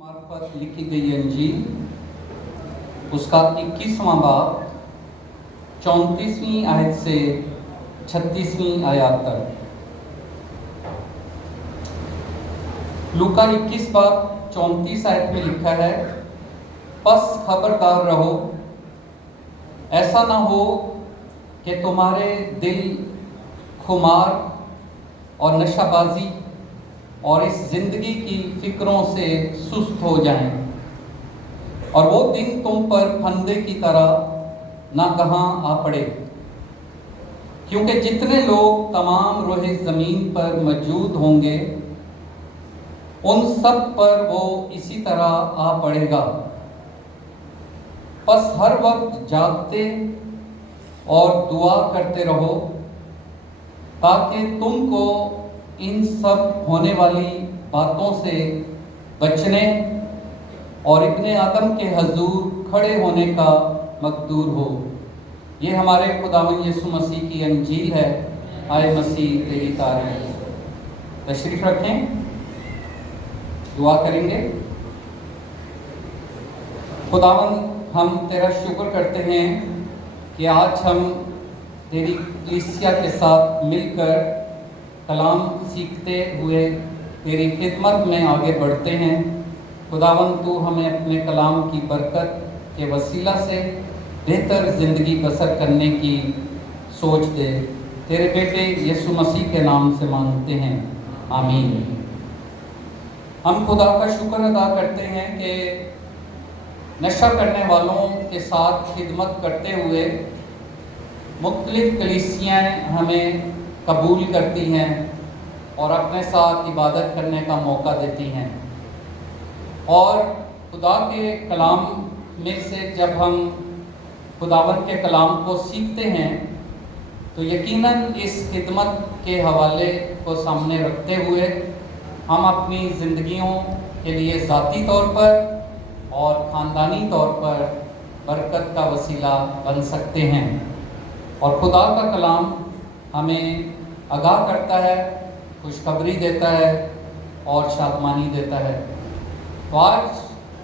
मार्फत लिखी गई अंजील उसका 21वां बाब 34वीं आयत से 36वीं आयत तक। लूका 21 बाब 34 आयत में लिखा है, बस खबरदार रहो, ऐसा ना हो कि तुम्हारे दिल खुमार और नशाबाजी और इस जिंदगी की फिक्रों से सुस्त हो जाएं, और वो दिन तुम पर फंदे की तरह ना कहाँ आ पड़े। क्योंकि जितने लोग तमाम रोहे ज़मीन पर मौजूद होंगे उन सब पर वो इसी तरह आ पड़ेगा। बस हर वक्त जागते और दुआ करते रहो ताकि तुमको इन सब होने वाली बातों से बचने और इब्ने आदम के हजूर खड़े होने का मकदूर हो। ये हमारे खुदावंद यीशु मसीह की अंजील है। आए मसीह तेरी तारीफ। तशरीफ रखें, दुआ करेंगे। खुदावंद, हम तेरा शुक्र करते हैं कि आज हम तेरी कलीसिया के साथ मिलकर कलाम सीखते हुए तेरी खिदमत में आगे बढ़ते हैं। खुदावंद, तू हमें अपने कलाम की बरकत के वसीला से बेहतर ज़िंदगी बसर करने की सोच दे। तेरे बेटे यीशु मसीह के नाम से मांगते हैं, आमीन। हम खुदा का शुक्र अदा करते हैं कि नशा करने वालों के साथ खिदमत करते हुए मुख्तलिफ कलीसियाँ हमें कबूल करती हैं और अपने साथ इबादत करने का मौका देती हैं। और खुदा के कलाम में से जब हम खुदावंद के कलाम को सीखते हैं तो यकीनन इस खिदमत के हवाले को सामने रखते हुए हम अपनी ज़िंदगियों के लिए ज़ाती तौर पर और ख़ानदानी तौर पर बरकत का वसीला बन सकते हैं। और खुदा का कलाम हमें आगाह करता है, खुशखबरी देता है और शादमानी देता है। तो आज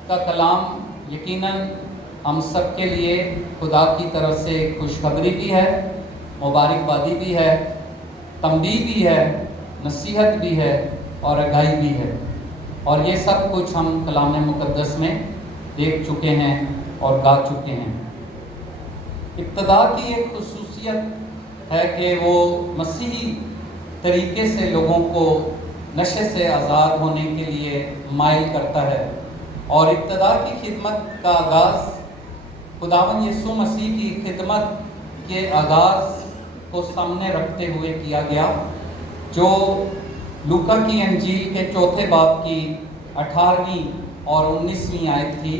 का कलाम यकीनन हम सब के लिए खुदा की तरफ से खुशखबरी भी है, मुबारकबादी भी है, तंबीह भी है, नसीहत भी है और आगाही भी है। और ये सब कुछ हम कलाम मुक़द्दस में देख चुके हैं और गा चुके हैं। इब्तिदा की एक खुसूसियत है कि वो मसीही तरीके से लोगों को नशे से आज़ाद होने के लिए माइल करता है। और इब्तिदा की खिदमत का आगाज़ खुदावंद यीशु मसीह की खिदमत के आगाज़ को सामने रखते हुए किया गया, जो लूका की अंजील के चौथे बाब की 18वीं और 19वीं आयत थी,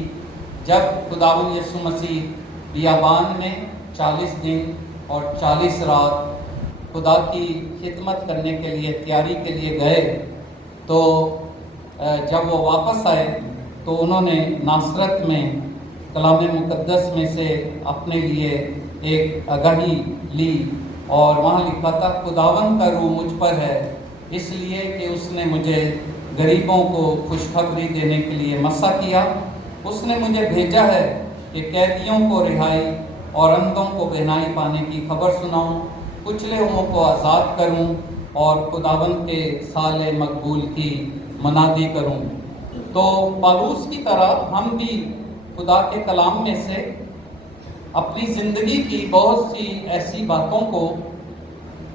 जब खुदावंद यीशु मसीह बियाबान में 40 दिन और 40 रात खुदा की खिदमत करने के लिए, तैयारी के लिए गए। तो जब वो वापस आए तो उन्होंने नासरत में कलाम मुक़द्दस में से अपने लिए एक आगाही ली और वहाँ लिखा था, खुदावंद का रूह मुझ पर है इसलिए कि उसने मुझे गरीबों को खुशखबरी देने के लिए मसा किया। उसने मुझे भेजा है कि कैदियों को रिहाई और अंधों को बेनाई पाने की खबर सुनाऊं, कुचले हुओं को आज़ाद करूं और खुदावंद के साले मकबूल की मनादी करूं। तो पालूस की तरह हम भी खुदा के कलाम में से अपनी ज़िंदगी की बहुत सी ऐसी बातों को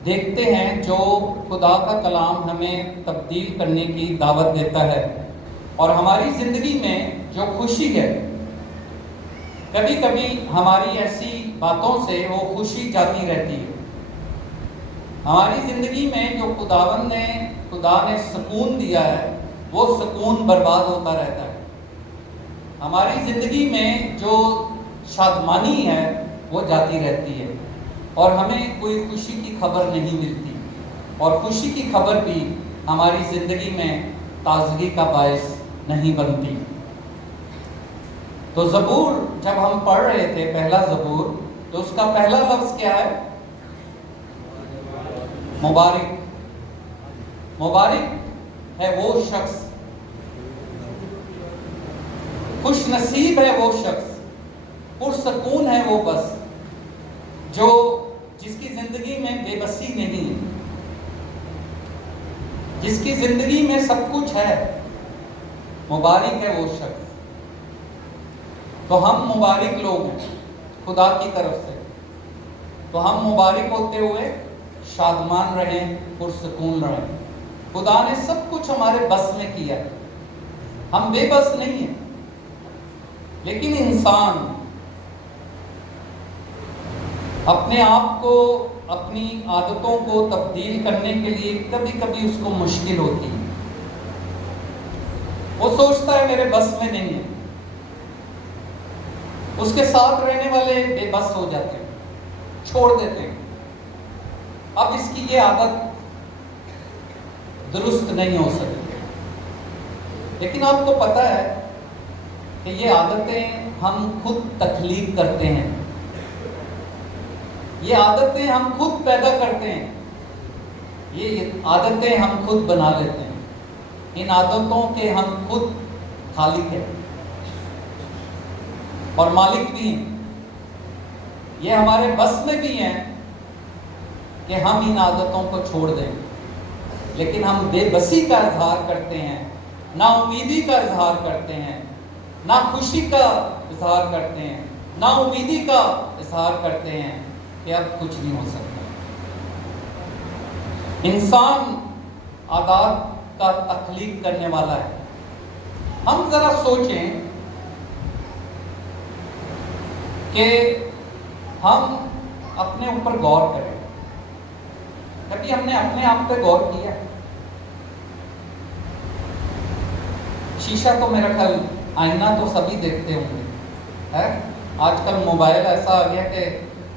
देखते हैं जो खुदा का कलाम हमें तब्दील करने की दावत देता है। और हमारी ज़िंदगी में जो खुशी है, कभी कभी हमारी ऐसी बातों से वो खुशी जाती रहती है। हमारी ज़िंदगी में जो खुदा ने सुकून दिया है वो सुकून बर्बाद होता रहता है। हमारी ज़िंदगी में जो शादमानी है वो जाती रहती है और हमें कोई खुशी की खबर नहीं मिलती, और खुशी की खबर भी हमारी ज़िंदगी में ताजगी का बायस नहीं बनती। तो ज़बूर जब हम पढ़ रहे थे, पहला ज़बूर, तो उसका पहला लफ्ज़ क्या है? मुबारक। मुबारक है वो शख्स खुश नसीब है वो शख्स, पुरसकून है वो बस, जो जिसकी जिंदगी में बेबसी नहीं है, जिसकी जिंदगी में सब कुछ है। मुबारक है वो शख्स। तो हम मुबारक लोग हैं खुदा की तरफ से, तो हम मुबारक होते हुए शादमान रहें, पुरसकून रहें। खुदा ने सब कुछ हमारे बस में किया है, हम बेबस नहीं हैं। लेकिन इंसान अपने आप को, अपनी आदतों को तब्दील करने के लिए कभी कभी उसको मुश्किल होती है। वो सोचता है मेरे बस में नहीं है। उसके साथ रहने वाले बेबस हो जाते हैं, छोड़ देते हैं। अब इसकी ये आदत दुरुस्त नहीं हो सकती। लेकिन आपको पता है कि ये आदतें हम खुद तख्लीक करते हैं, ये आदतें हम खुद पैदा करते हैं, ये आदतें हम खुद बना लेते हैं। इन आदतों के हम खुद खालिक हैं और मालिक भी हैं। ये हमारे बस में भी हैं कि हम इन आदतों को छोड़ दें, लेकिन हम बेबसी का इजहार करते हैं, ना उम्मीदी का इजहार करते हैं, ना खुशी का इजहार करते हैं, ना उम्मीदी का इजहार करते हैं कि अब कुछ नहीं हो सकता। इंसान आदात का तख्लीक करने वाला है। हम जरा सोचें कि हम अपने ऊपर गौर करें। कभी हमने अपने आप पे गौर किया? शीशा तो मेरा ख्याल, आईना तो सभी देखते होंगे, है? आजकल मोबाइल ऐसा आ गया कि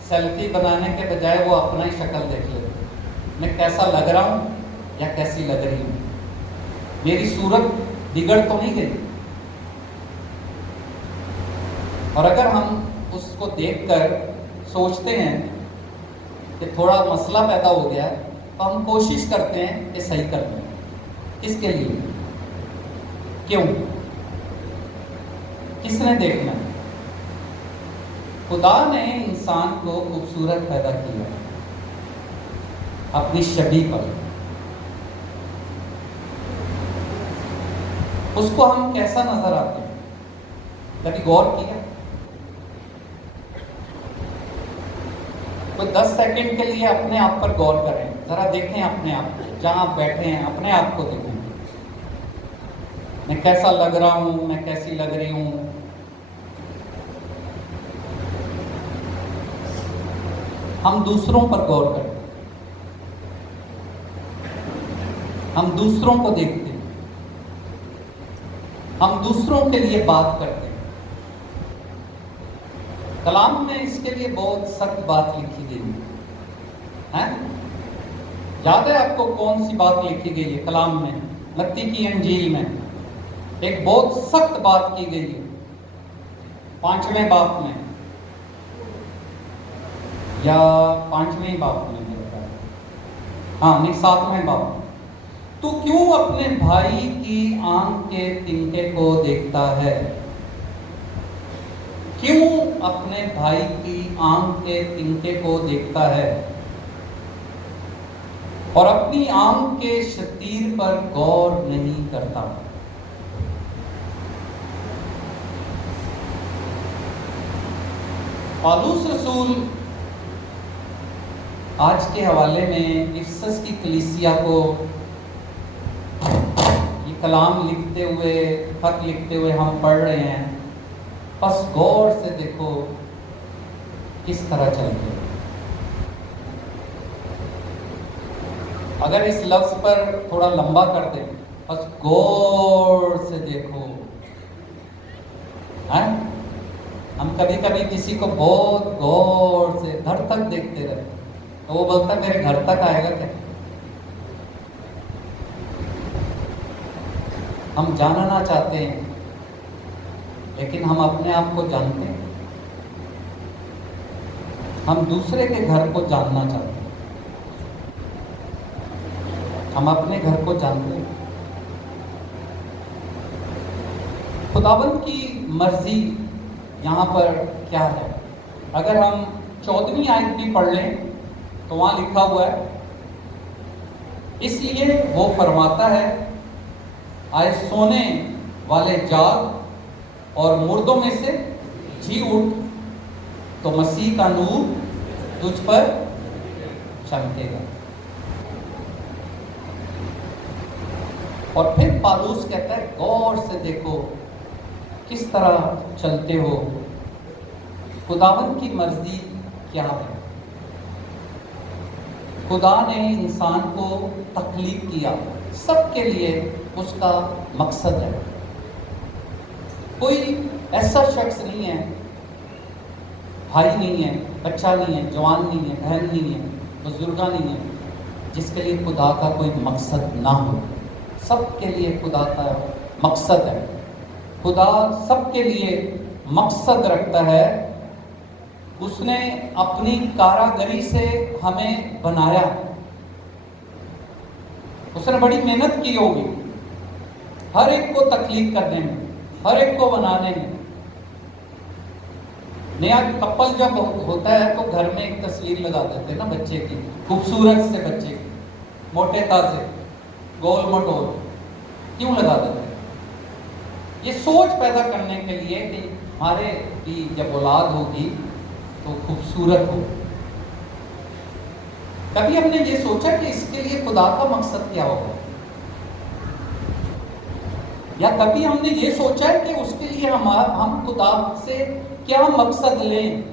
सेल्फी बनाने के बजाय वो अपना ही शक्ल देख लेते। मैं कैसा लग रहा हूँ या कैसी लग रही हूँ, मेरी सूरत बिगड़ तो नहीं गई? और अगर हम उसको देखकर सोचते हैं कि थोड़ा मसला पैदा हो गया, तो हम कोशिश करते हैं कि सही कर दें। किसके लिए? क्यों? किसने देखना? खुदा ने इंसान को खूबसूरत पैदा किया अपनी शबीह पर। उसको हम कैसा नजर आते हैं, कभी गौर किया? तो 10 सेकंड के लिए अपने आप पर गौर करें, जरा देखें अपने आप को, जहां आप बैठे हैं अपने आप को देखें। मैं कैसा लग रहा हूं, मैं कैसी लग रही हूं? हम दूसरों पर गौर करते हैं, हम दूसरों को देखते हैं, हम दूसरों के लिए बात करते हैं। कलाम में इसके लिए बहुत सख्त बात लिखी गई है। याद है आपको कौन सी बात लिखी गई है कलाम में? मत्ती की इंजील में एक बहुत सख्त बात की गई है, 5वें बाब में या 5वें बाब में, मेरे ख्याल, हाँ नहीं 7वें बाब। तो क्यों अपने भाई की आंख के तिनके को देखता है? क्यों अपने भाई की आंख के तिनके को देखता है और अपनी आंख के शतीर पर गौर नहीं करता? पौलुस रसूल आज के हवाले में इफिसस की कलीसिया को ये कलाम लिखते हुए, खत लिखते हुए हम पढ़ रहे हैं। बस गौर से देखो किस तरह चलते हैं। अगर इस लफ्ज पर थोड़ा लंबा कर दें, बस गौर से देखो, है? हम कभी कभी किसी को बहुत गौर से घर तक देखते रहते, तो वो बोलता मेरे घर तक आएगा क्या? हम जानना चाहते हैं, लेकिन हम अपने आप को जानते हैं? हम दूसरे के घर को जानना चाहते हैं, हम अपने घर को जानते हैं? खुदावंद की मर्जी यहाँ पर क्या है? अगर हम 14वीं आयत भी पढ़ लें तो वहाँ लिखा हुआ है, इसलिए वो फरमाता है, आए सोने वाले जाग और मुर्दों में से जी उठ, तो मसीह का नूर तुझ पर चमकेगा। और फिर पौलुस कहता है, गौर से देखो किस तरह चलते हो, खुदावंद की मर्जी क्या है। खुदा ने इंसान को तख्लीक किया, सबके लिए उसका मकसद है। कोई ऐसा शख्स नहीं है, भाई नहीं है, बच्चा नहीं है, जवान नहीं है, बहन नहीं है, बुजुर्गा नहीं है, जिसके लिए खुदा का कोई मकसद ना हो। सबके लिए खुदा का मकसद है। खुदा सबके लिए मकसद रखता है। उसने अपनी कारागरी से हमें बनाया। उसने बड़ी मेहनत की होगी हर एक को तख्लीक करने में, हर एक को बनाने में। नया कपल जब होता है तो घर में एक तस्वीर लगा देते हैं ना बच्चे की, खूबसूरत से बच्चे की, मोटे ताजे, गोल मटोल। क्यों लगा देते हैं? ये सोच पैदा करने के लिए कि हमारे की जब औलाद होगी तो खूबसूरत हो। कभी हमने ये सोचा कि इसके लिए खुदा का मकसद क्या होगा? या कभी हमने ये सोचा है कि उसके लिए हम खुदा से क्या मकसद लें?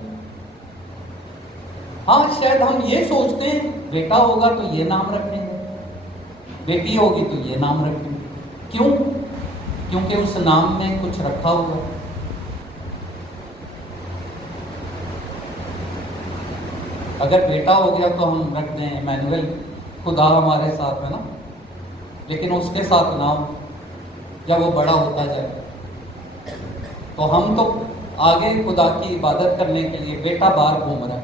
हाँ, शायद हम ये सोचते हैं, बेटा होगा तो ये नाम रखेंगे, बेटी होगी तो ये नाम रखेंगे। क्यों? क्योंकि उस नाम में कुछ रखा हुआ। अगर बेटा हो गया तो हम रख दें इमैनुअल, खुदा हमारे साथ है ना, लेकिन उसके साथ ना हो, जब वो बड़ा होता जाए तो हम तो आगे खुदा की इबादत करने के लिए बेटा बाहर घूम रहा है,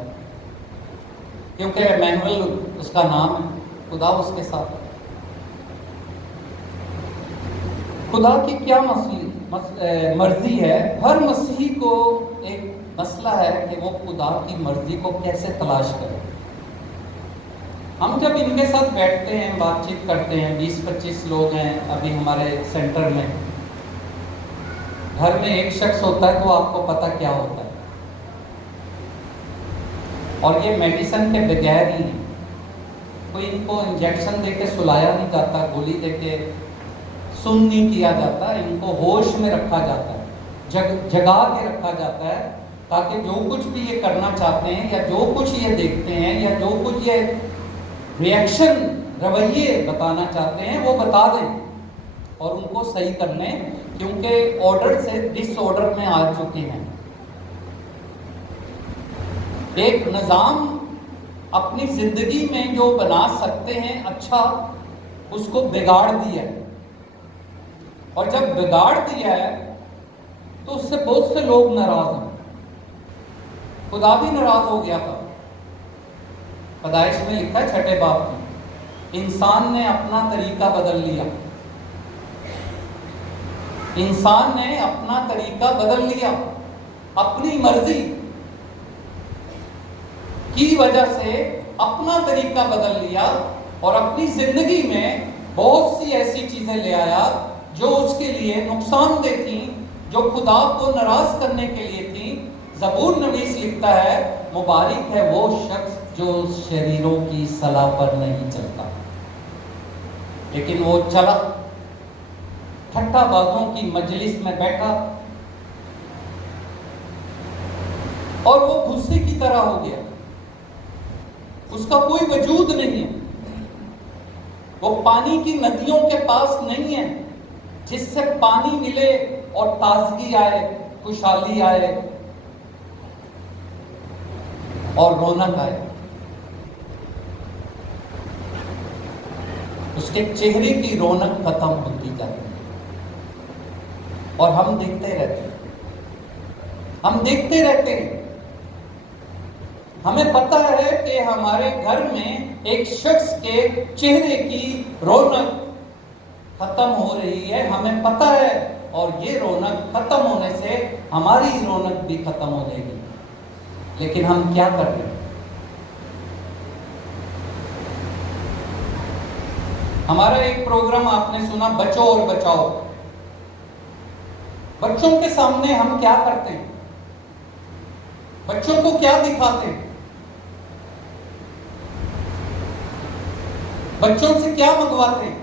क्योंकि इमैनुअल उसका नाम है, खुदा उसके साथ है। खुदा की क्या मर्जी है? हर मसीही को एक मसला है कि वो खुदा की मर्जी को कैसे तलाश करें। हम जब इनके साथ बैठते हैं, बातचीत करते हैं, 20-25 लोग हैं अभी हमारे सेंटर में, घर में एक शख्स होता है तो आपको पता क्या होता है। और ये मेडिसिन के बगैर ही है। कोई इनको इंजेक्शन देके सुलाया नहीं जाता, गोली देके सुन नहीं किया जाता, इनको होश में रखा जाता है, जगा के रखा जाता है, ताकि जो कुछ भी ये करना चाहते हैं या जो कुछ ये देखते हैं या जो कुछ ये रिएक्शन रवैये बताना चाहते हैं वो बता दें और उनको सही कर लें, क्योंकि ऑर्डर से डिसऑर्डर में आ चुके हैं। एक निज़ाम अपनी जिंदगी में जो बना सकते हैं अच्छा, उसको बिगाड़ दिया है। और जब बिगाड़ दिया है तो उससे बहुत से लोग नाराज हैं। खुदा भी नाराज हो गया था। पैदाइश में लिखा है 6 बाब में, इंसान ने अपना तरीका बदल लिया। इंसान ने अपना तरीका बदल लिया, अपनी मर्जी की वजह से अपना तरीका बदल लिया और अपनी जिंदगी में बहुत सी ऐसी चीजें ले आया जो उसके लिए नुकसानदेह थी, जो खुदा को नाराज करने के लिए थी। ज़बूर नवीस लिखता है, मुबारक है वो शख्स जो शरीरों की सलाह पर नहीं चलता। लेकिन वो चला, ठट्ठाबाजों की मजलिस में बैठा और वो भूसे की तरह हो गया। उसका कोई वजूद नहीं है। वो पानी की नदियों के पास नहीं है जिससे पानी मिले और ताजगी आए, खुशहाली आए और रौनक आए। उसके चेहरे की रौनक खत्म होती जाती है और हम देखते रहते हैं, हम देखते रहते हैं। हमें पता है कि हमारे घर में एक शख्स के चेहरे की रौनक खत्म हो रही है। हमें पता है اور یہ رونق ختم ہونے سے ہماری رونق بھی ختم ہو جائے گی. لیکن ہم کیا کر رہے ہیں؟ ہمارا ایک پروگرام آپ نے سنا، بچو اور بچاؤ. بچوں کے سامنے ہم کیا کرتے ہیں؟ بچوں کو کیا دکھاتے ہیں؟ بچوں سے کیا منگواتے ہیں؟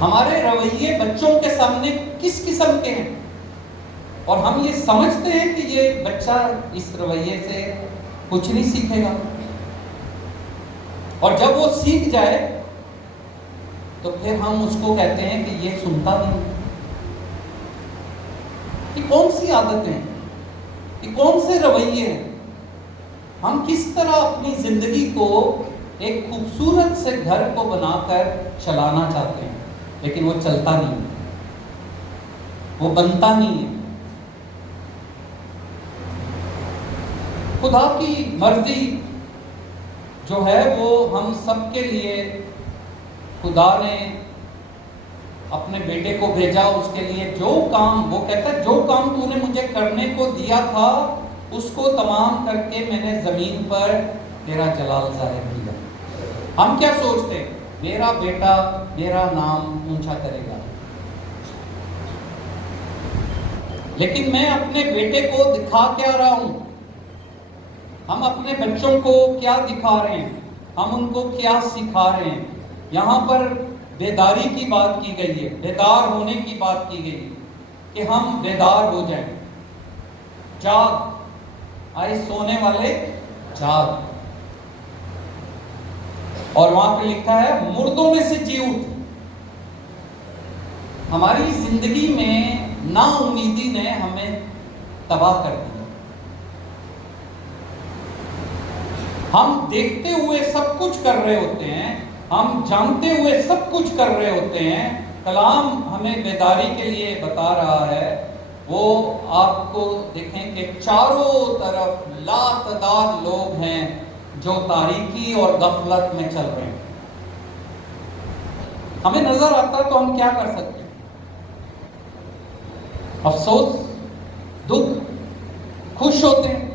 ہمارے رویے بچوں کے سامنے کس قسم کے ہیں؟ اور ہم یہ سمجھتے ہیں کہ یہ بچہ اس رویے سے کچھ نہیں سیکھے گا، اور جب وہ سیکھ جائے تو پھر ہم اس کو کہتے ہیں کہ یہ سنتا نہیں. یہ کون سی عادتیں ہیں؟ یہ کون سے رویے ہیں؟ ہم کس طرح اپنی زندگی کو ایک خوبصورت سے گھر کو بنا کر چلانا چاہتے ہیں، لیکن وہ چلتا نہیں، وہ بنتا نہیں ہے. خدا کی مرضی جو ہے وہ ہم سب کے لیے خدا نے اپنے بیٹے کو بھیجا. اس کے لیے جو کام، وہ کہتا ہے جو کام تو نے مجھے کرنے کو دیا تھا اس کو تمام کر کے میں نے زمین پر تیرا جلال ظاہر کیا. ہم کیا سوچتے ہیں؟ میرا بیٹا میرا نام اونچا کرے گا. لیکن میں اپنے بیٹے کو دکھا کیا رہا ہوں؟ ہم اپنے بچوں کو کیا دکھا رہے ہیں؟ ہم ان کو کیا سکھا رہے ہیں؟ یہاں پر بیداری کی بات کی گئی ہے، بیدار ہونے کی بات کی گئی ہے کہ ہم بیدار ہو جائیں. جاگ، آئے سونے والے جاگ. اور وہاں پہ لکھا ہے مردوں میں سے جی اٹھ. ہماری زندگی میں نا امیدی نے ہمیں تباہ کر دیا. ہم دیکھتے ہوئے سب کچھ کر رہے ہوتے ہیں، ہم جانتے ہوئے سب کچھ کر رہے ہوتے ہیں. کلام ہمیں بیداری کے لیے بتا رہا ہے. وہ آپ کو دیکھیں کہ چاروں طرف لا تعداد لوگ ہیں جو تاریکی اور غفلت میں چل رہے ہیں. ہمیں نظر آتا تو ہم کیا کر سکتے ہیں؟ افسوس، دکھ، خوش ہوتے ہیں،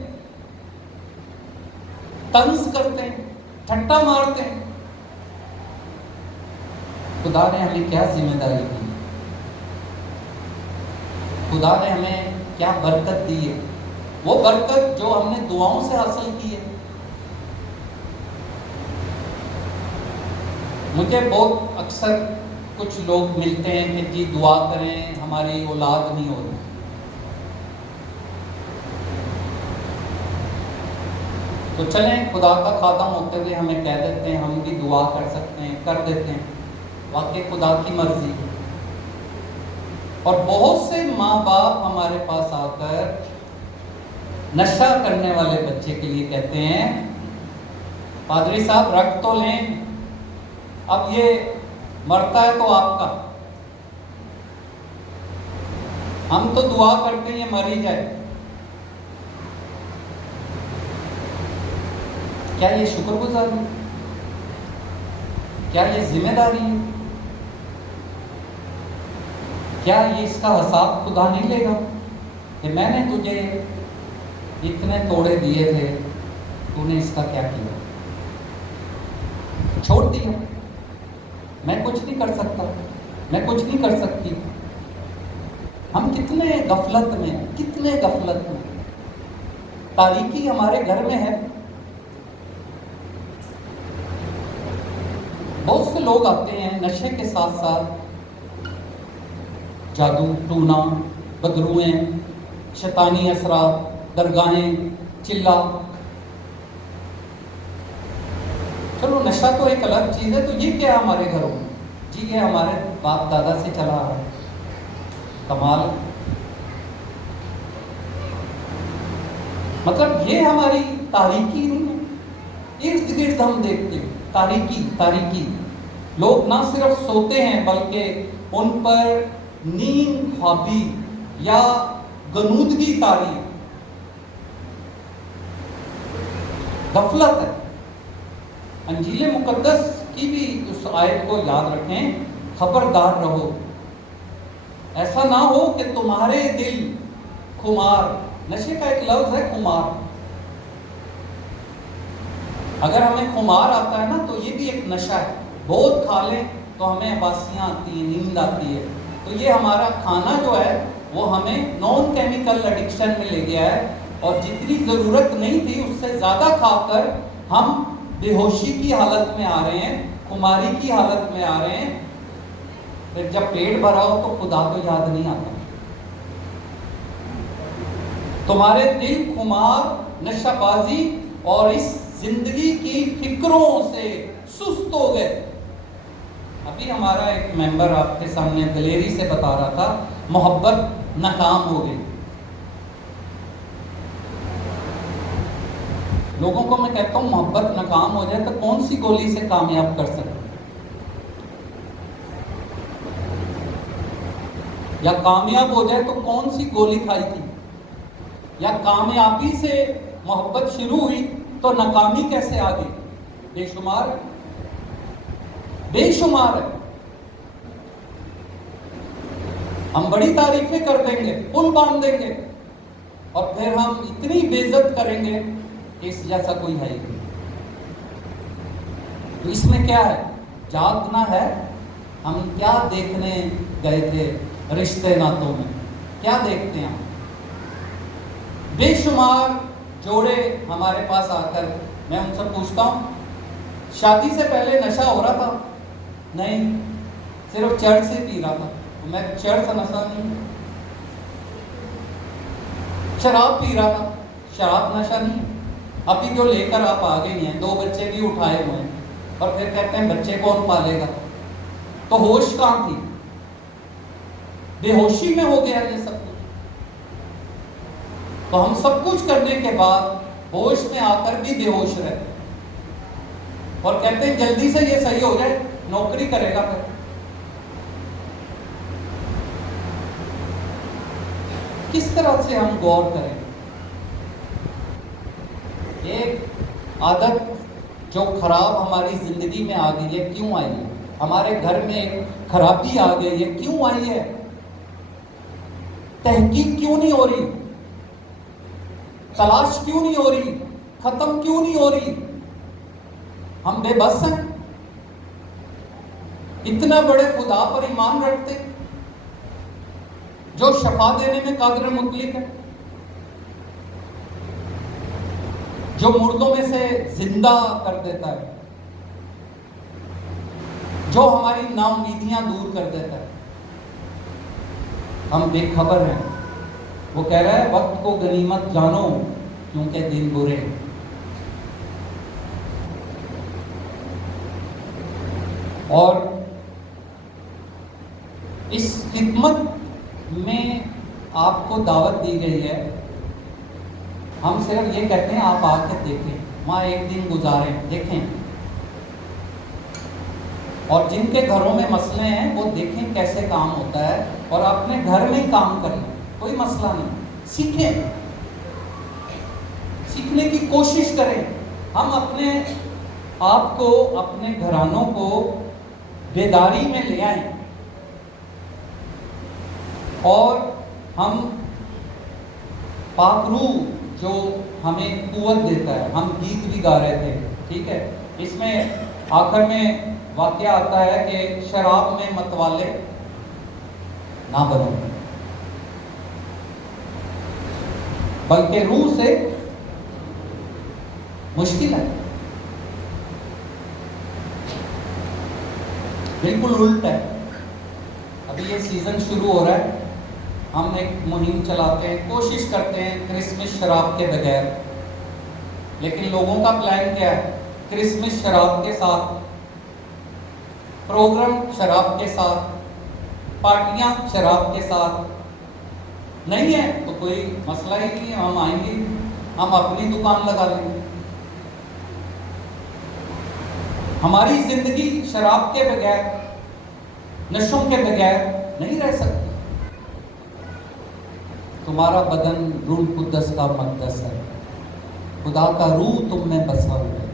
طنز کرتے ہیں، ٹھٹا مارتے ہیں. خدا نے ہمیں کیا ذمہ داری دی؟ خدا نے ہمیں کیا برکت دی ہے؟ وہ برکت جو ہم نے دعاؤں سے حاصل کی ہے. مجھے بہت اکثر کچھ لوگ ملتے ہیں کہ جی دعا کریں ہماری اولاد نہیں ہو رہی. تو چلیں خدا کا خادم ہوتے ہوئے ہمیں کہہ دیتے ہیں ہم بھی دعا کر سکتے ہیں، کر دیتے ہیں. واقعی خدا کی مرضی. اور بہت سے ماں باپ ہمارے پاس آ کر نشہ کرنے والے بچے کے لیے کہتے ہیں پادری صاحب رکھ تو لیں، اب یہ مرتا ہے تو آپ کا، ہم تو دعا کرتے ہیں یہ مر ہی جائے. کیا یہ شکر گزاری ہے؟ کیا یہ ذمہ داری ہے؟ کیا یہ اس کا حساب خدا نہیں لے گا کہ میں نے تجھے اتنے توڑے دیے تھے، تو نے اس کا کیا کیا؟ چھوڑ دیا. میں کچھ نہیں کر سکتا، میں کچھ نہیں کر سکتی. ہم کتنے غفلت میں، کتنے غفلت میں. تاریکی ہمارے گھر میں ہے. بہت سے لوگ آتے ہیں نشے کے ساتھ ساتھ جادو ٹونا، بدروئیں، شیطانی اثرات، درگاہیں، چلا. چلو نشہ تو ایک الگ چیز ہے. تو یہ کیا ہمارے گھروں میں؟ جی یہ ہمارے باپ دادا سے چلا آ رہا ہے. کمال. مطلب یہ ہماری تاریکی نہیں ہے. ارد گرد ہم دیکھتے ہیں تاریکی تاریکی. لوگ نہ صرف سوتے ہیں بلکہ ان پر نیند خوابی یا غنودگی طاری، غفلت ہے. انجیل مقدس کی بھی اس آیت کو یاد رکھیں. खबरदार रहो, ऐसा ना हो कि तुम्हारे दिल खुमार, नशे का एक लफ्ज है खुमार, अगर हमें खुमार आता है ना तो ये भी एक नशा है। बहुत खा लें तो हमें अबासियाँ आती हैं, नींद आती है, तो ये हमारा खाना जो है वो हमें नॉन केमिकल एडिक्शन में ले गया है, और जितनी ज़रूरत नहीं थी उससे ज़्यादा खाकर हम बेहोशी की हालत में आ रहे हैं, खुमारी की हालत में आ रहे हैं। फिर जब पेट भरा हो तो खुदा तो याद नहीं आता। तुम्हारे दिल खुमार, नशाबाजी और इस जिंदगी की फिक्रों से सुस्त हो गए। अभी हमारा एक मेंबर आपके सामने दलेरी से बता रहा था, मोहब्बत नाकाम हो गई। लोगों को मैं कहता हूं मोहब्बत नाकाम हो जाए तो कौन सी गोली से कामयाब कर सकते, या कामयाब हो जाए तो कौन सी गोली खाई थी, या कामयाबी से मोहब्बत शुरू हुई तो नाकामी कैसे आ गई? बेशुमार बेशुमार है। हम बड़ी तारीफें कर देंगे, पुल बांध देंगे, और फिर हम इतनी बेइज्जत करेंगे कि इस जैसा कोई है ही नहीं। तो इसमें क्या है? जागना है। हम क्या देखने गए थे रिश्ते नातों में? क्या देखते हैं हम? बेशुमार जोड़े हमारे पास आकर, मैं उनसे पूछता हूँ, शादी से पहले नशा हो रहा था? नहीं, सिर्फ चर्च से पी रहा था। तो मैं चर्च नशा नहीं, शराब पी रहा था, शराब नशा नहीं। अभी जो लेकर आप आ गई हैं, 2 बच्चे भी उठाए हुए हैं, और फिर कहते हैं बच्चे कौन पालेगा? तो होश कहाँ थी? बेहोशी में हो गया ये सब कुछ। तो हम सब कुछ करने के बाद होश में आकर भी बेहोश रहते, और कहते हैं जल्दी से ये सही हो जाए, नौकरी करेगा। फिर किस तरह से हम गौर करें? एक आदत जो खराब हमारी जिंदगी में आ गई है, क्यों आई है? हमारे घर में खराबी आ गई है, क्यों आई है? तहकीक क्यों नहीं हो रही? तलाश क्यों नहीं हो रही? खत्म क्यों नहीं हो रही? हम बेबस हैं। इतना बड़े खुदा पर ईमान रखते जो शफा देने में कादिर मुतलिक है, जो मुर्दों में से जिंदा कर देता है, जो हमारी नाउमीदियां दूर कर देता है। हम बेखबर हैं। वो कह रहा है वक्त को गनीमत जानो क्योंकि दिन बुरे हैं। और इस खिदमत में आपको दावत दी गई है। हम सिर्फ ये कहते हैं आप आके देखें, वहाँ एक दिन गुजारें, देखें, और जिनके घरों में मसले हैं वो देखें कैसे काम होता है, और अपने घर में ही काम करें, कोई मसला नहीं। सीखें, सीखने की कोशिश करें। हम अपने आप को, अपने घरानों को बेदारी में ले आएं, और हम पाक रूह जो हमें कुव्वत देता है, हम गीत भी गा रहे थे, ठीक है। इसमें आखिर में वाकया आता है कि शराब में मतवाले ना बनो, बल्कि रूह से मुश्किल है। बिल्कुल उल्टा है। अभी ये सीजन शुरू हो रहा है, हम एक मुहिम चलाते हैं, कोशिश करते हैं क्रिसमस शराब के बगैर, लेकिन लोगों का प्लान क्या है? क्रिसमस शराब के साथ, प्रोग्राम शराब के साथ, पार्टियां शराब के साथ। नहीं है तो कोई मसला ही नहीं है, हम आएंगे, हम अपनी दुकान लगा लेंगे। हमारी जिंदगी शराब के बगैर, नशों के बगैर नहीं रह सकती। तुम्हारा बदन रूह कुद्दस का मक़दस है, खुदा का रूह तुम में बसा हुआ है,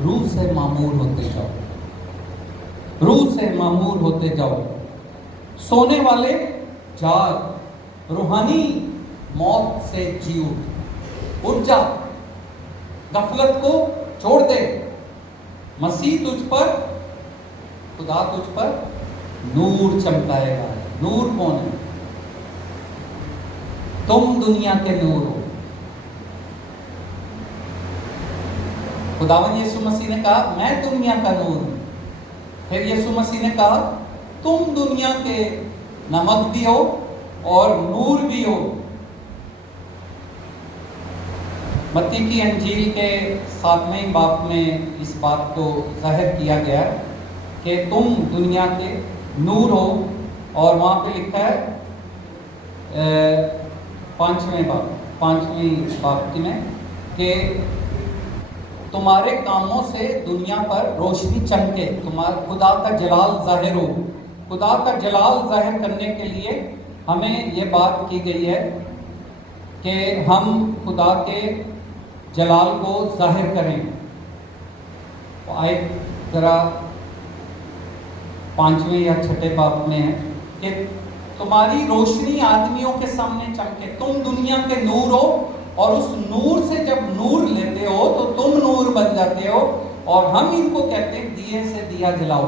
रूह से मामूर होते जाओ। रूह से मामूर होते जाओ, सोने वाले जाग, रूहानी मौत से जी उठ जा, गफलत को छोड़ दे, मसीह तुझ पर, खुदा तुझ पर नूर चमकाएगा। नूर कौन है? तुम दुनिया के नूर हो। खुदावन यीशु मसीह ने कहा मैं दुनिया का नूर हूं। फिर यीशु मसीह ने कहा तुम दुनिया के नमक भी हो और नूर भी हो। मत्ती की अंजील के 7वें बाब में इस बात को जाहिर किया गया कि तुम दुनिया के नूर हो, और वहाँ पे लिखा है 5वें बाब में कि तुम्हारे कामों से दुनिया पर रोशनी चमके, तुम्हारा खुदा का जलाल जाहिर हो। खुदा का जलाल जाहिर करने के लिए हमें ये बात की गई है कि हम खुदा के जलाल को जाहिर करें। आए जरा 5वें या 6ठे बाब में है कि तुम्हारी रोशनी आदमियों के सामने चमके। तुम दुनिया के नूर हो, और उस नूर से जब नूर लेते हो तो तुम नूर बन जाते हो। और हम इनको कहते हैं दिए से दिया जलाओ।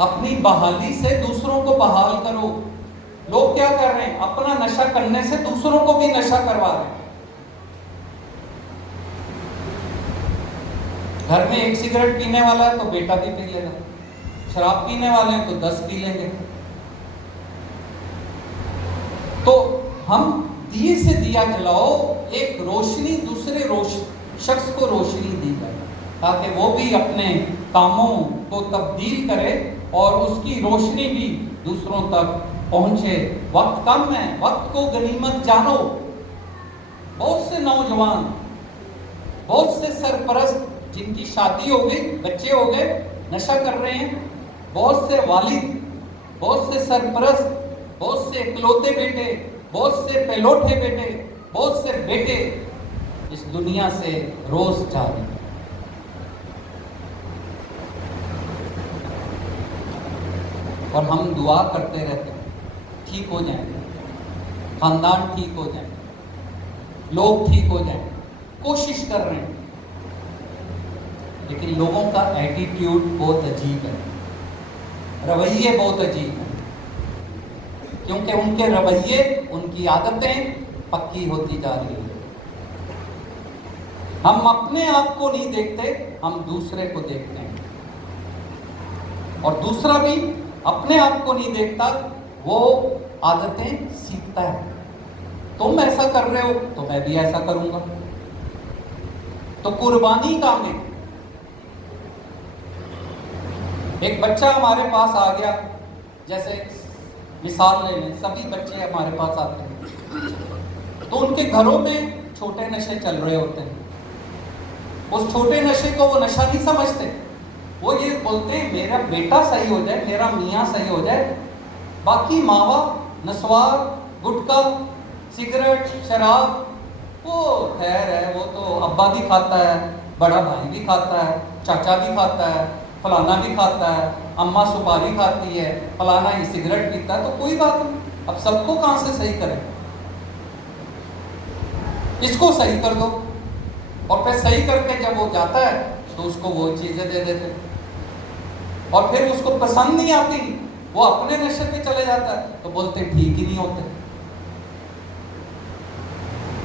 अपनी बहाली से दूसरों को बहाल करो। लोग क्या कर रहे हैं? अपना नशा करने से दूसरों को भी नशा करवा रहे हैं। घर में एक सिगरेट पीने वाला है तो बेटा भी पी लेगा, शराब पीने वाले हैं तो 10 पी लेंगे। तो हम दिए से दिया जलाओ, एक रोशनी दूसरे शख्स को रोशनी दी जाए ताकि वो भी अपने कामों को तब्दील करे और उसकी रोशनी भी दूसरों तक पहुंचे। वक्त कम है, वक्त को गनीमत जानो। बहुत से नौजवान, बहुत से सरपरस्त जिनकी शादी हो गई, बच्चे हो गए, नशा कर रहे हैं। बहुत से वालिद, बहुत से सरपरस्त, बहुत से इकलौते बेटे, बहुत से पहलौठे बेटे, बहुत से बेटे इस दुनिया से रोज जा रहे हैं। और हम दुआ करते रहते हैं ठीक हो जाएं, खानदान ठीक हो जाए, लोग ठीक हो जाएं, कोशिश कर रहे हैं, लेकिन लोगों का एटीट्यूड बहुत अजीब है, रवैये बहुत अजीब है, क्योंकि उनके रवैये, उनकी आदतें पक्की होती जा रही है। हम अपने आप को नहीं देखते, हम दूसरे को देखते हैं, और दूसरा भी अपने आप को नहीं देखता, वो आदतें सीखता है। तुम ऐसा कर रहे हो तो मैं भी ऐसा करूंगा। तो कुर्बानी कहाँ है? एक बच्चा हमारे पास आ गया, जैसे मिसाल ले लें, सभी बच्चे हमारे पास आते हैं तो उनके घरों में छोटे नशे चल रहे होते हैं। उस छोटे नशे को वो नशा नहीं समझते, वो ये बोलते हैं मेरा बेटा सही हो जाए, मेरा मियाँ सही हो जाए, बाकी मावा, नस्वार, गुटखा, सिगरेट, शराब, वो खैर है, वो तो अब्बा भी खाता है, बड़ा भाई भी खाता है, चाचा भी खाता है, फलाना भी खाता है, अम्मा सुपारी खाती है, फलाना ही सिगरेट पीता है, तो कोई बात नहीं, अब सबको कहाँ से सही करें? इसको सही कर दो, और फिर सही करके जब वो जाता है तो उसको वो चीजें दे देते, और फिर उसको पसंद नहीं आती, वो अपने नशे पे चले जाता है, तो बोलते ठीक ही नहीं होते।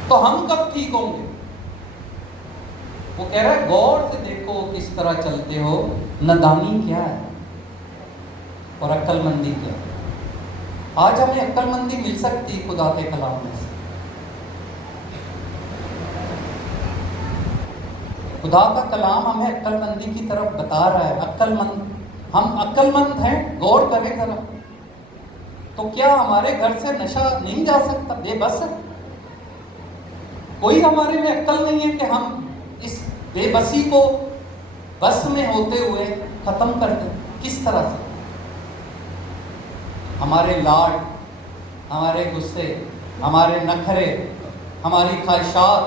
तो हम कब ठीक होंगे? वो कह रहा है गौर से देखो किस तरह चलते हो, नादानी क्या है और अक्लमंदी क्या है। आज हमें अक्लमंदी मिल सकती खुदा के कलाम में से। खुदा का कलाम हमें अक्लमंदी की तरफ बता रहा है। अक्लमंद, हम अक्लमंद हैं, गौर करें जरा। तो क्या हमारे घर से नशा नहीं जा सकता? बेबस है, कोई हमारे में अक्ल नहीं है कि हम इस बेबसी को बस में होते हुए खत्म कर दें। किस तरह से? हमारे लाड, हमारे गुस्से, हमारे नखरे, हमारी ख्वाहिशात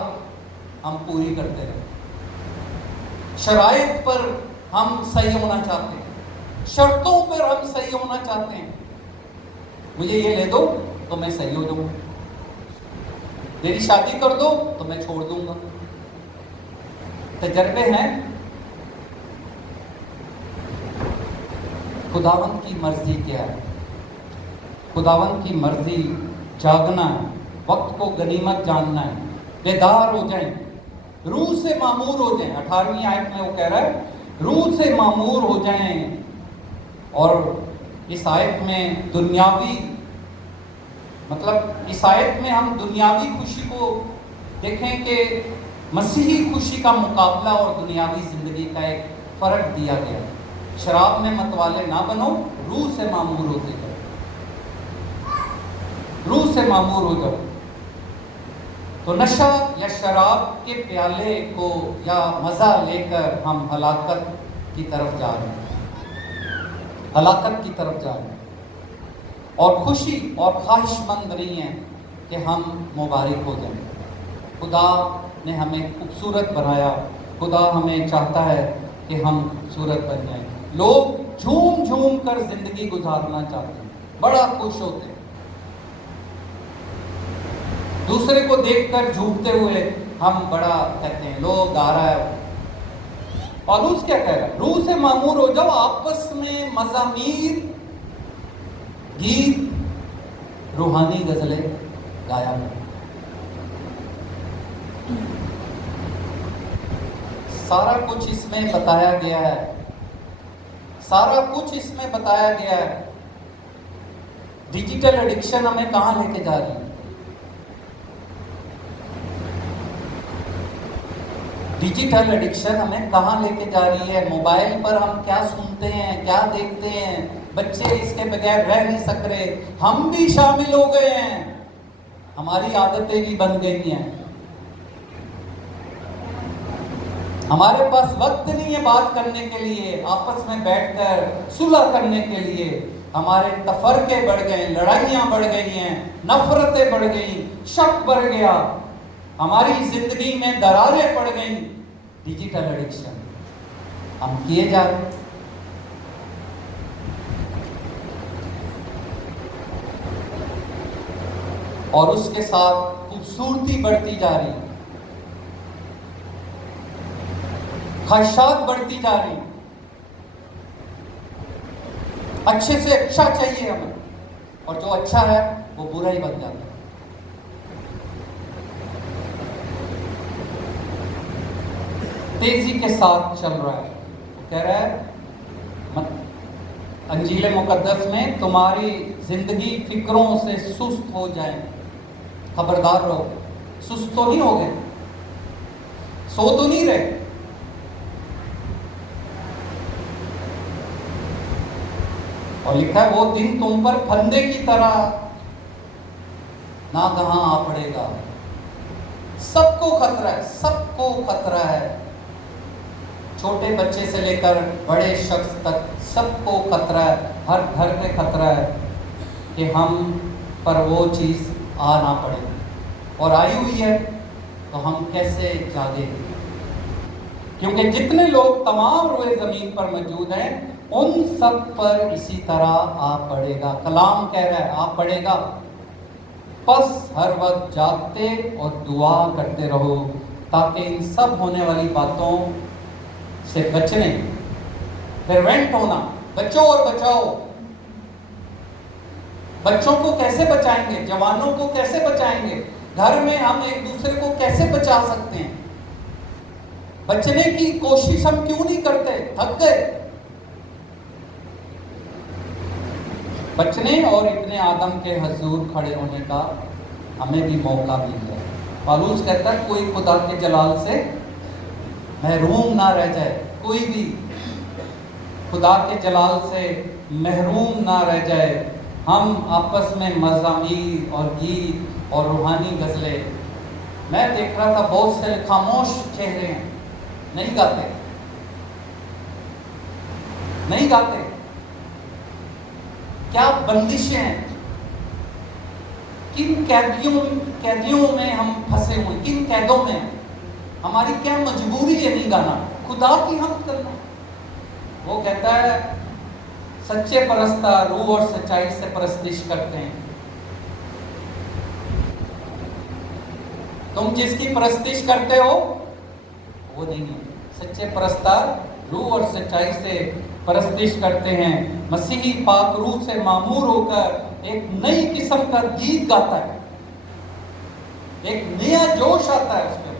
हम पूरी करते रहे, शराइत पर हम सही होना चाहते हैं, शर्तों पर हम सही होना चाहते हैं। मुझे ये ले दो तो मैं सही हो जाऊंगा, मेरी शादी कर दो तो मैं छोड़ दूंगा। तजर्बे हैं। खुदावंद की मर्जी क्या है? खुदावंद की मर्जी जागना है, वक्त को गनीमत जानना है, बेदार हो जाएं, रूह से मामूर हो जाएं। 18वीं आयत में वो कह रहा है रूह से मामूर हो जाएं। और इस आयत में दुनियावी, मतलब इस आयत में हम दुनियावी खुशी को देखें कि मसीही खुशी का मुकाबला और दुनियावी जिंदगी का एक फर्क दिया गया। शराब में मतवाले ना बनो, रूह से मामूर होते जाओ, रूह से मामूर हो जाओ। तो नशा या शराब के प्याले को या मजा लेकर हम हलाकत की तरफ जा रहे हैं, हलाकत की तरफ जा रहे हैं। और खुशी और ख्वाहिशमंद नहीं है कि हम मुबारक हो जाएं। खुदा ने हमें खूबसूरत बनाया, खुदा हमें चाहता है कि हम खूबसूरत बन जाएं। लोग झूम झूम कर जिंदगी गुजारना चाहते हैं, बड़ा खुश होते हैं, दूसरे को देखकर झूमते हुए हम बड़ा कहते हैं लोग गा रहा है। पौलुस क्या कह रहा है? रूह से मामूर हो जाओ, आपस में मज़ामीर, गीत, रूहानी गजलें गाया करो। सारा कुछ इसमें बताया गया है, सारा कुछ इसमें बताया गया है। डिजिटल एडिक्शन हमें कहां लेके जा रही है? डिजिटल एडिक्शन हमें कहां लेके जा रही है? मोबाइल पर हम क्या सुनते हैं, क्या देखते हैं? बच्चे इसके बगैर रह नहीं सक रहे, हम भी शामिल हो गए हैं, हमारी आदतें भी बन गई हैं। हमारे पास वक्त नहीं है बात करने के लिए, आपस में बैठकर सुलह करने के लिए। हमारे तफरके बढ़ गए, लड़ाइयां बढ़ गई हैं, नफरतें बढ़ गई, शक बढ़ गया, हमारी जिंदगी में दरारें पड़ गई। डिजिटल एडिक्शन हम किए जा रहे हैं। और उसके साथ खूबसूरती बढ़ती जा रही, ख्वाहिशात बढ़ती जा रही। अच्छे से अच्छा चाहिए हमें, और जो अच्छा है वो बुरा ही बन जाता है। तेजी के साथ चल रहा है। कह रहा है अंजील मुकद्दस में तुम्हारी जिंदगी फिक्रों से सुस्त हो जाए। खबरदार रहो, सुस्त तो नहीं हो गए, सो तो नहीं रहे। और लिखा है वो दिन तुम पर फंदे की तरह ना कहां आ पड़ेगा। सबको खतरा है, सबको खतरा है, छोटे बच्चे से लेकर बड़े शख्स तक सबको खतरा है। हर घर में खतरा है कि हम पर वो चीज़ आ ना पड़े, और आई हुई है तो हम कैसे जागे? क्योंकि जितने लोग तमाम रोए ज़मीन पर मौजूद हैं उन सब पर इसी तरह आ पड़ेगा। कलाम कह रहा है आ पड़ेगा। बस हर वक्त जागते और दुआ करते रहो ताकि इन सब होने वाली बातों से बचने, प्रिवेंट होना, बचो और बचाओ। बच्चों को कैसे बचाएंगे? जवानों को कैसे बचाएंगे? घर में हम एक दूसरे को कैसे बचा सकते हैं? बचने की कोशिश हम क्यों नहीं करते? थक गए बचने, और इतने आदम के हजूर खड़े होने का हमें भी मौका मिल जाए। पौलुस कहता है कोई खुदा के जलाल से महरूम ना रह जाए, कोई भी खुदा के जलाल से महरूम ना रह जाए। हम आपस में मज़ामीर और गीत और रूहानी गज़लें, मैं देख रहा था बहुत से खामोश चेहरे हैं, नहीं गाते, नहीं गाते। क्या बंदिशें हैं, किन कैदियों में हम फंसे हुए, किन कैदों में, हमारी क्या मजबूरी है नहीं गाना, खुदा की हम करना। वो कहता है सच्चे परस्तार रूह और सच्चाई से परस्तिश करते हैं। तुम जिसकी परस्तिश करते हो वो नहीं है। सच्चे परस्तार रूह और सच्चाई से परस्तिश करते हैं। मसीही पाक रूह से मामूर होकर एक नई किस्म का गीत गाता है, एक नया जोश आता है उसमें।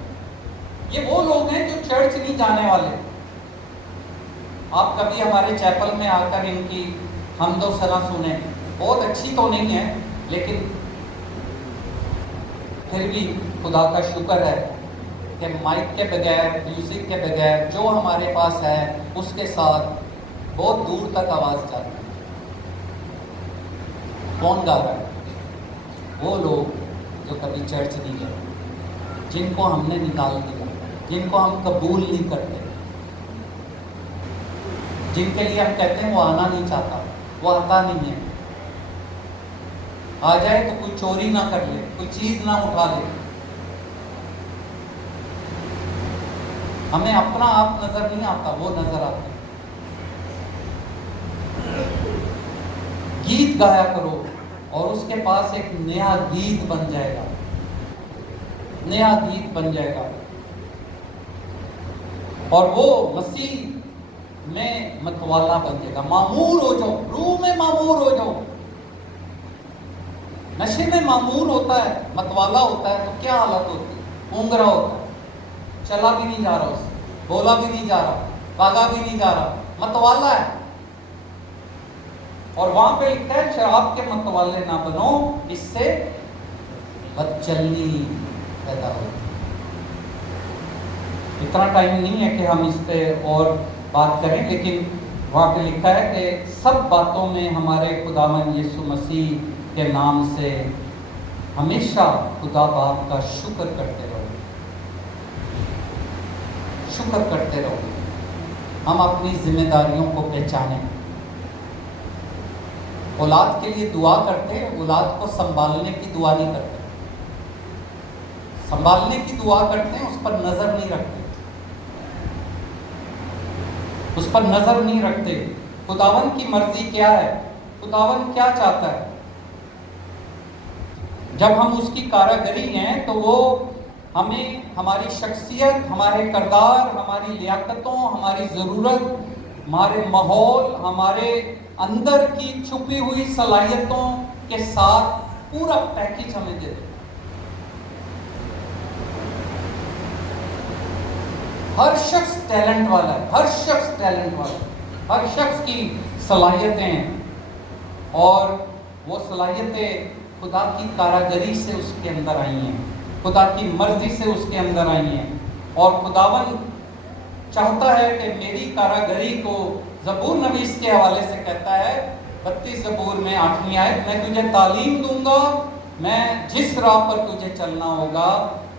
ये वो लोग हैं जो चर्च नहीं जाने वाले। आप कभी हमारे चैपल में आकर इनकी हमदो सना सुने, बहुत अच्छी तो नहीं है, लेकिन फिर भी खुदा का शुक्र है कि माइक के बगैर, म्यूजिक के बगैर जो हमारे पास है उसके साथ बहुत दूर तक आवाज़ जाती है। कौन गा रहा है? वो लोग जो कभी चर्च नहीं गए, जिनको हमने निकाल दिया, जिनको हम कबूल नहीं करते, जिनके लिए हम कहते हैं वो आना नहीं चाहता, वो आता नहीं है। आ जाए तो कोई चोरी ना कर ले, कोई चीज ना उठा ले। हमें अपना आप नजर नहीं आता, वो नजर आता है। गीत गाया करो और उसके पास एक नया गीत बन जाएगा, नया गीत बन जाएगा। और वो मसीह में मतवाला बन जाएगा। मामूर हो जाओ, रूह में मामूर हो जाओ। नशे में मामूर होता है, मतवाला होता है तो क्या हालत होती है? ऊंगरा होता है, चला भी नहीं जा रहा उससे, बोला भी नहीं जा रहा, भागा भी नहीं जा रहा, मतवाला है। और वहां पे लिखा है शराब के मतवाले ना बनो, इससे बदचलनी पैदा हो। इतना टाइम नहीं है कि हम इस पे और बात करें, लेकिन वहां पे लिखा है कि सब बातों में हमारे खुदावंद यीशु मसीह के नाम से हमेशा खुदा बाप का शुक्र करते रहो, शुक्र करते रहो। हम अपनी जिम्मेदारियों को पहचानें। औलाद के लिए दुआ करते हैं, औलाद को संभालने की दुआ नहीं करते। संभालने की दुआ करते हैं, उस पर नजर नहीं रखते, उस पर नजर नहीं रखते। खुदावन की मर्जी क्या है, खुदावन क्या चाहता है। जब हम उसकी कारागरी हैं तो वो हमें हमारी शख्सियत, हमारे किरदार, हमारी लियाकतों, हमारी ज़रूरत, हमारे माहौल, हमारे अंदर की छुपी हुई सलाहियतों के साथ पूरा पैकेज हमें दे दे। हर शख्स टैलेंट वाला है, हर शख्स टैलेंट वाला है, हर शख्स की सलाहियतें हैं और वो सलाहियतें खुदा की कारागरी से उसके अंदर आई हैं, खुदा की मर्जी से उसके अंदर आई हैं। और खुदावन चाहता है कि मेरी कारागरी को, ज़बूर नवीस के हवाले से कहता है 32 ज़बूर में 8वीं आयत, मैं तुझे तालीम दूंगा, मैं जिस राह पर तुझे चलना होगा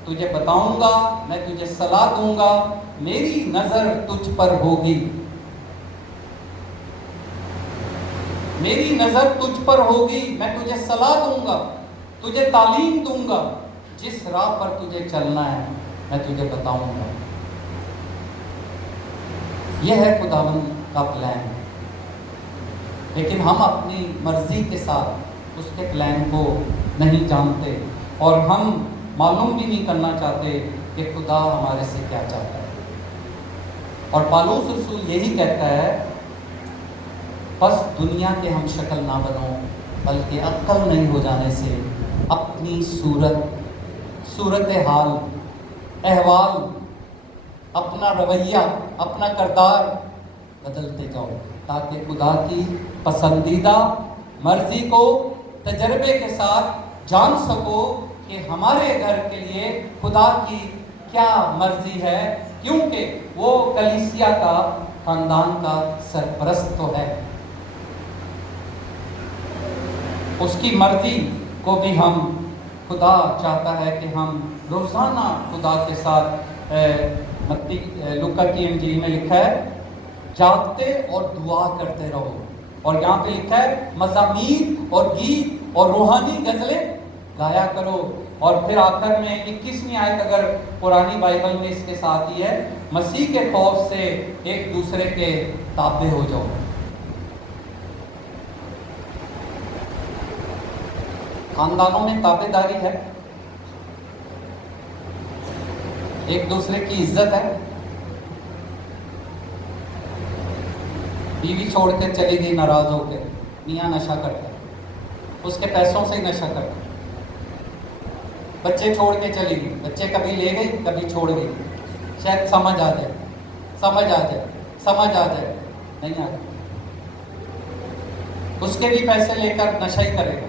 तुझे बताऊंगा, मैं तुझे सलाह दूंगा, मेरी नजर तुझ पर होगी, मेरी नजर तुझ पर होगी, मैं तुझे सलाह दूंगा, तुझे तालीम दूंगा, जिस राह पर तुझे चलना है मैं तुझे बताऊंगा। यह है खुदावंद का प्लान। लेकिन हम अपनी मर्जी के साथ उसके प्लान को नहीं जानते और हम मालूम भी नहीं करना चाहते कि खुदा हमारे से क्या चाहता है। और पौलुस रसूल यही कहता है, बस दुनिया के हम शक्ल ना बनो, बल्कि अक्ल नहीं हो जाने से अपनी सूरत हाल, अहवाल, अपना रवैया, अपना किरदार बदलते जाओ, ताकि खुदा की पसंदीदा मर्जी को तजर्बे के साथ जान सको कि हमारे घर के लिए खुदा की क्या मर्जी है, क्योंकि वो कलीसिया का, खानदान का सरपरस्त तो है। उसकी मर्जी को भी हम, खुदा चाहता है कि हम रोज़ाना खुदा के साथ, मत्ती लूका की इंजील में लिखा है जागते और दुआ करते रहो। और यहाँ पे लिखा है मज़ामीर और गीत और रूहानी गज़लें गाया करो। और फिर आखिर में 21वीं आयत अगर पुरानी बाइबल में इसके साथ ही है, मसीह के खौफ से एक दूसरे के ताबे हो जाओ। خاندانوں میں تابعداری ہے، ایک دوسرے کی عزت ہے. بیوی چھوڑ کے چلی گئی ناراض ہو کے، میاں نشہ کرتا ہے، اس کے پیسوں سے ہی نشہ کرتا ہے. بچے چھوڑ کے چلی گئی، بچے کبھی لے گئی کبھی چھوڑ گئی، شاید سمجھ آ جائے، نہیں آ جائے. اس کے بھی پیسے لے کر نشہ ہی کرے گا،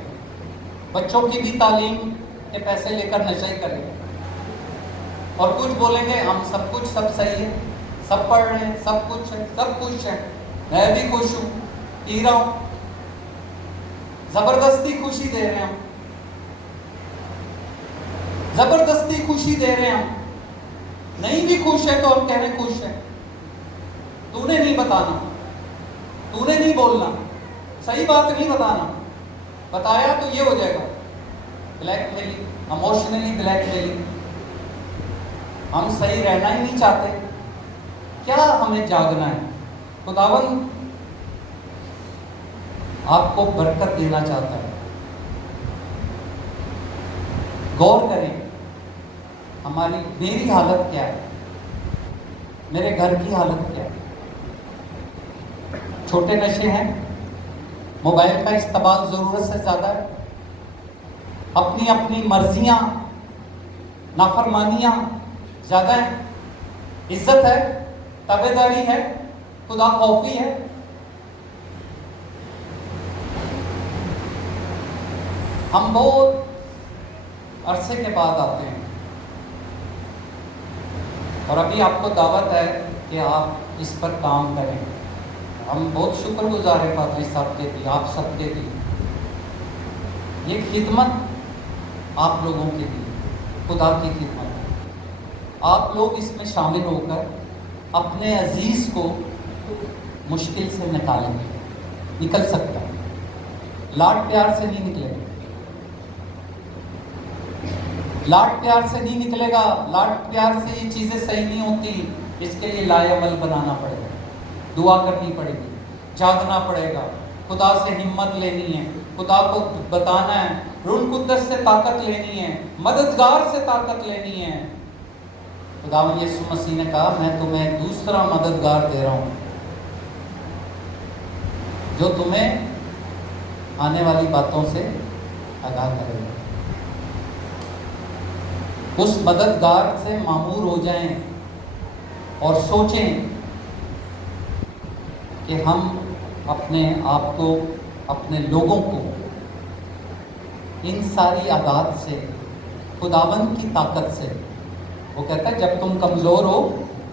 بچوں کی بھی تعلیم کے پیسے لے کر نشہ ہی کرے گا. اور کچھ بولیں گے ہم سب صحیح ہے، سب پڑھ رہے ہیں، سب کچھ ہے، میں بھی خوش ہوں، پی رہا ہوں. زبردستی خوشی دے رہے ہیں ہم، زبردستی خوشی دے رہے ہیں ہم. نہیں بھی خوش ہے تو ہم کہہ رہے ہیں خوش ہے. تو نے نہیں بتانا، تو نے نہیں بولنا، صحیح بات نہیں بتانا، بتایا تو یہ ہو جائے گا blackmailing, emotionally blackmailing. ہم صحیح رہنا ہی نہیں چاہتے، کیا ہمیں جاگنا ہے؟ خداوند آپ کو برکت دینا چاہتا ہے. غور کریں میری حالت کیا ہے، میرے گھر کی حالت کیا ہے. چھوٹے نشے ہیں، موبائل کا استعمال ضرورت سے زیادہ ہے، اپنی مرضیاں، نافرمانیاں زیادہ ہیں. عزت ہے، تابعداری ہے، خدا خوفی ہے. ہم بہت عرصے کے بعد آتے ہیں اور ابھی آپ کو دعوت ہے کہ آپ اس پر کام کریں. ہم بہت شکر گزار ہیں پادری صاحب کے بھی، آپ سب کے بھی. یہ خدمت آپ لوگوں کے لیے، خدا کی خدمت. آپ لوگ اس میں شامل ہو کر اپنے عزیز کو مشکل سے نکالیں گے. نکل سکتا ہے، لاڈ پیار سے نہیں نکلے گا، لاڈ پیار سے نہیں نکلے گا. لاڈ پیار سے یہ چیزیں صحیح نہیں ہوتی. اس کے لیے لائے عمل بنانا پڑے گا، دعا کرنی پڑے گی، جاگنا پڑے گا، خدا سے ہمت لینی ہے، خدا کو بتانا ہے، روح القدس سے طاقت لینی ہے، مددگار سے طاقت لینی ہے. خداوند یسوع مسیح نے کہا میں تمہیں دوسرا مددگار دے رہا ہوں جو تمہیں آنے والی باتوں سے آگاہ کرے گا. اس مددگار سے مامور ہو جائیں اور سوچیں کہ ہم اپنے آپ کو، اپنے لوگوں کو ان ساری عادات سے، خداوند کی طاقت سے. وہ کہتا ہے جب تم کمزور ہو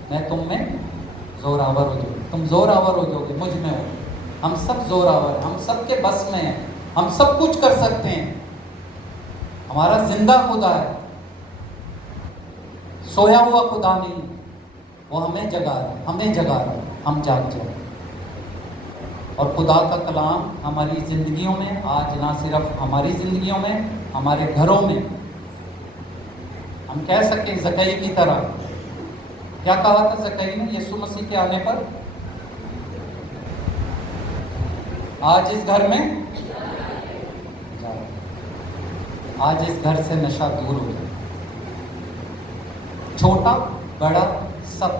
میں تم میں زور آور ہو جاؤں گی. تم زور آور ہو جاؤ گے، مجھ میں ہو. ہم سب زور آور، ہم سب کے بس میں ہیں، ہم سب کچھ کر سکتے ہیں. ہمارا زندہ خدا ہے، سویا ہوا خدا نہیں. وہ ہمیں جگا رہا ہے، ہم جاگ جائیں. اور خدا کا کلام ہماری زندگیوں میں آج، نہ صرف ہماری زندگیوں میں، ہمارے گھروں میں ہم کہہ سکیں زکئی کی طرح. کیا کہا تھا زکئی نے یسوع مسیح کے آنے پر؟ آج اس گھر میں آج اس گھر سے نشہ دور ہو جائے. چھوٹا بڑا سب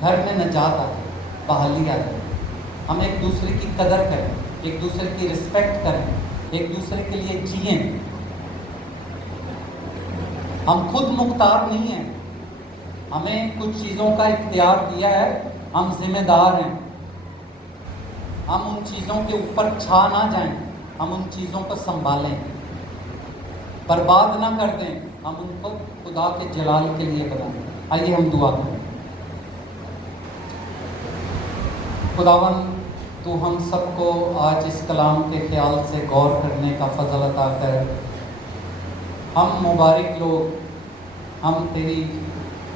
گھر میں نجات آ جائے، بحالی آ جائے. ہم ایک دوسرے کی قدر کریں، ایک دوسرے کی رسپیکٹ کریں، ایک دوسرے کے لیے جئیں. ہم خود مختار نہیں ہیں، ہمیں کچھ چیزوں کا اختیار دیا ہے، ہم ذمہ دار ہیں. ہم ان چیزوں کے اوپر چھا نہ جائیں، ہم ان چیزوں کو سنبھالیں، برباد نہ کر دیں. ہم ان کو خدا کے جلال کے لیے بنائیں. آئیے ہم دعا کریں. خداوند تو ہم سب کو آج اس کلام کے خیال سے غور کرنے کا فضل عطا کر. ہم مبارک لوگ، ہم تیری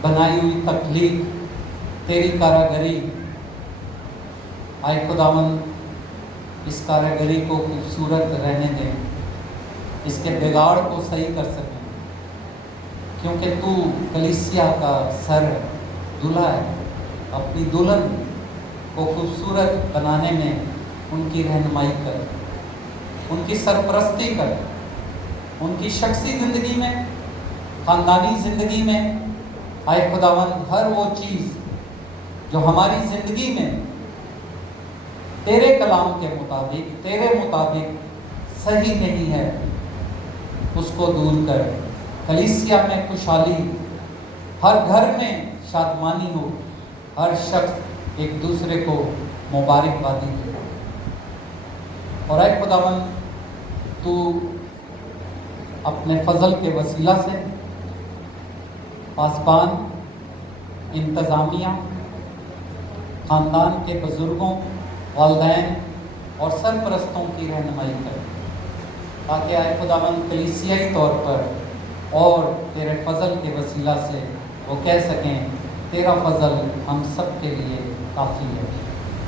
بنائی ہوئی تخلیق، تیری کاراگری. آئے خداوند اس کاراگری کو خوبصورت رہنے دیں، اس کے بگاڑ کو صحیح کر سکیں. کیونکہ تو کلیسیا کا سر ہے، دلہا ہے. اپنی دلہن کو خوبصورت بنانے میں उनकी रहनुमाई कर, उनकी सरपरस्ती कर, उनकी शख्सी ज़िंदगी में, ख़ानदानी ज़िंदगी में। आए खुदावंद हर वो चीज़ जो हमारी ज़िंदगी में तेरे कलाम के मुताबिक, तेरे मुताबिक सही नहीं है, उसको दूर कर। कलीसिया में खुशहाली, हर घर में शादमानी हो, हर शख्स एक दूसरे को मुबारकबादी दे। और ऐ खुदावंद तू अपने फजल के वसीला से पासबान, इंतज़ामिया, ख़ानदान के बुज़ुर्गों, वालिदैन और सरपरस्तों की रहनुमाई कर, ताकि आए खुदावंद कलीसियाई तौर पर और तेरे फजल के वसीला से वो कह सकें तेरा फजल हम सब के लिए काफ़ी है।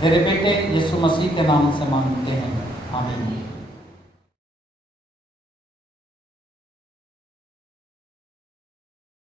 तेरे बेटे यीशु मसीह के नाम से मांगते हैं, आमीन।